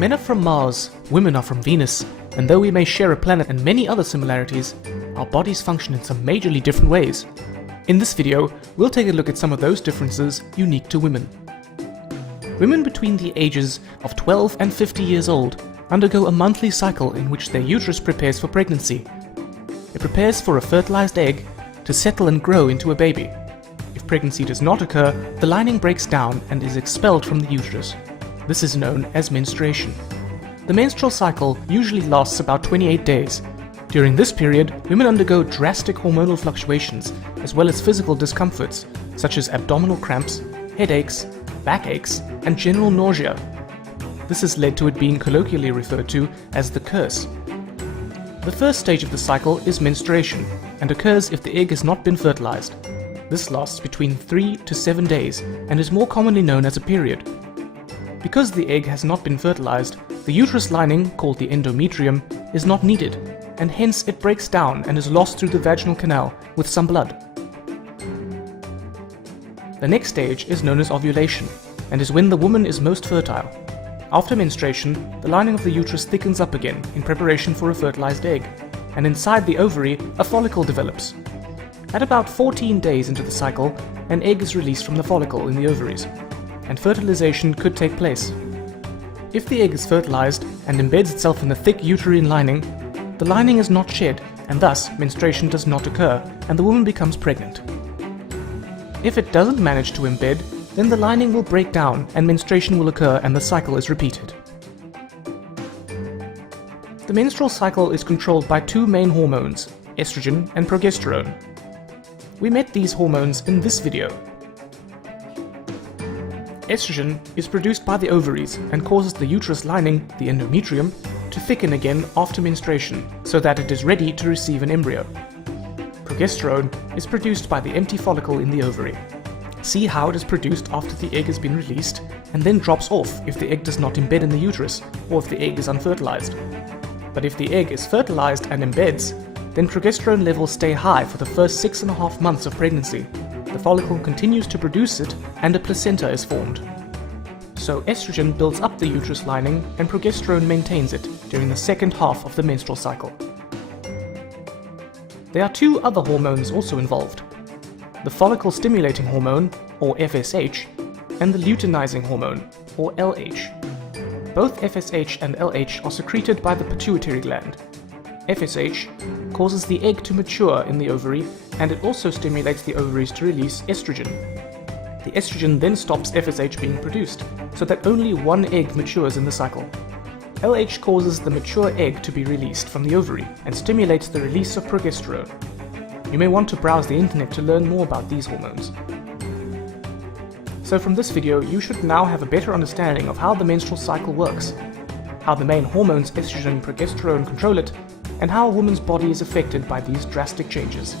Men are from Mars, women are from Venus, and though we may share a planet and many other similarities, our bodies function in some majorly different ways. In this video, we'll take a look at some of those differences unique to women. Women between the ages of 12 and 50 years old undergo a monthly cycle in which their uterus prepares for pregnancy. It prepares for a fertilized egg to settle and grow into a baby. If pregnancy does not occur, the lining breaks down and is expelled from the uterus. This is known as menstruation. The menstrual cycle usually lasts about 28 days. During this period, women undergo drastic hormonal fluctuations as well as physical discomforts such as abdominal cramps, headaches, backaches, and general nausea. This has led to it being colloquially referred to as the curse. The first stage of the cycle is menstruation and occurs if the egg has not been fertilized. This lasts between 3 to 7 days and is more commonly known as a period. Because the egg has not been fertilized, the uterus lining, called the endometrium, is not needed, and hence it breaks down and is lost through the vaginal canal with some blood. The next stage is known as ovulation, and is when the woman is most fertile. After menstruation, the lining of the uterus thickens up again in preparation for a fertilized egg, and inside the ovary, a follicle develops. At about 14 days into the cycle, an egg is released from the follicle in the ovaries, and fertilization could take place. If the egg is fertilized and embeds itself in the thick uterine lining, the lining is not shed, and thus menstruation does not occur, and the woman becomes pregnant. If it doesn't manage to embed, then the lining will break down and menstruation will occur and the cycle is repeated. The menstrual cycle is controlled by two main hormones, estrogen and progesterone. We met these hormones in this video. Estrogen is produced by the ovaries and causes the uterus lining, the endometrium, to thicken again after menstruation so that it is ready to receive an embryo. Progesterone is produced by the empty follicle in the ovary. See how it is produced after the egg has been released and then drops off if the egg does not embed in the uterus or if the egg is unfertilized. But if the egg is fertilized and embeds, then progesterone levels stay high for the first 6.5 months of pregnancy. The follicle continues to produce it and a placenta is formed. So estrogen builds up the uterus lining and progesterone maintains it during the second half of the menstrual cycle. There are two other hormones also involved: the follicle stimulating hormone, or FSH, and the luteinizing hormone, or LH. Both FSH and LH are secreted by the pituitary gland. FSH causes the egg to mature in the ovary, and it also stimulates the ovaries to release estrogen. The estrogen then stops FSH being produced, so that only one egg matures in the cycle. LH causes the mature egg to be released from the ovary and stimulates the release of progesterone. You may want to browse the internet to learn more about these hormones. So from this video, you should now have a better understanding of how the menstrual cycle works, how the main hormones estrogen and progesterone control it, and how a woman's body is affected by these drastic changes.